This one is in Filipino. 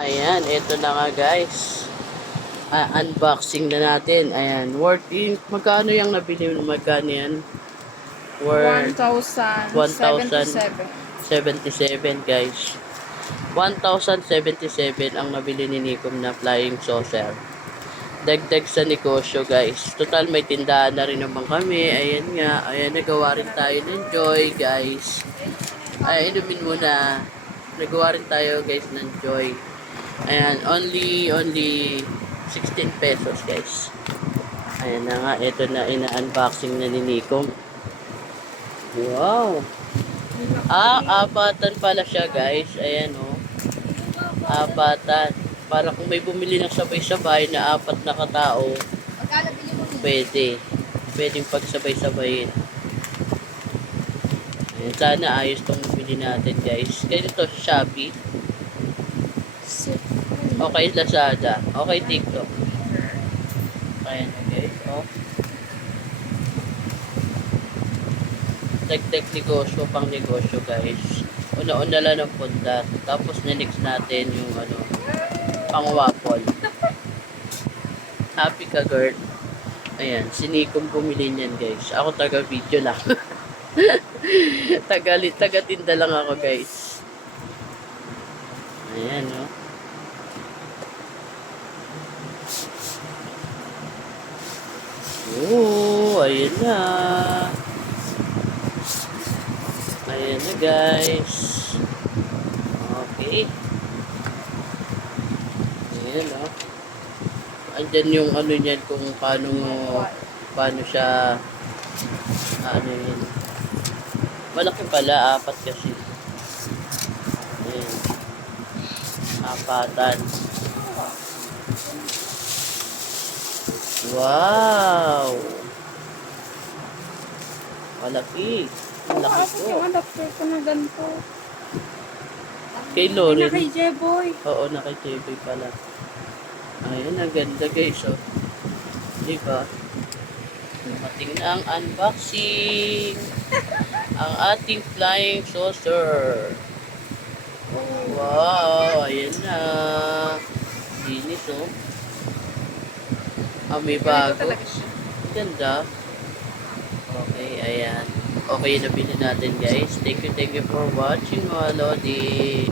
Ayan, ito na nga guys. Unboxing na natin. Ayan, worth in, magkano yung nabili mo? Magkano yan? Worth 1,077. 1,077 guys. 1,077 ang nabili ni Nikom na flying saucer. Dagdag sa negosyo guys. Total may tindahan na rin naman kami. Ayan nga. Ayan, nagawa rin tayo ng Joy guys. Ay, inumin muna. Nagawa rin tayo guys ng Joy. Ayan, only 16 pesos guys. Ayan na nga, ito na ina-unboxing na ni Nikom. Wow! Apatan pala siya guys. Ayan o. Apatan. Para kung may bumili ng sabay-sabay na apat na katao, pwede. Pwedeng pagsabay-sabayin. Ayan, sana ayos tong bili natin guys. Ganito, Shopee. Okay, Lazada. Okay, TikTok. Ayan na guys. Oh. Dagdag negosyo, pang negosyo guys. Una-una lang ng punta. Tapos next natin yung pang waffle. Happy ka girl. Ayan, sinikom bumili niyan guys. Ako taga-video lang. Taga-tinda lang ako guys. Ayan no. Ayan na. Ayan na guys. Okay. Ayan o. Andyan yung niyan kung paano siya yun. Malaki pala, apat kasi. Ayan. Apatan. Wow! Malaki. Malaki Bakit po. yung adapter ko na ganito? Kay Loren. Na kay J-Boy. Oo, na kay JB pala. Ayan, ang ganda guys, oh. Diba? Dumating na ang unboxing. Ang ating flying saucer. Wow, ayan na. Linis, oh. May bago. Ganda. Okay, ayan. Okay, nabili natin guys. Thank you for watching mga Lodi.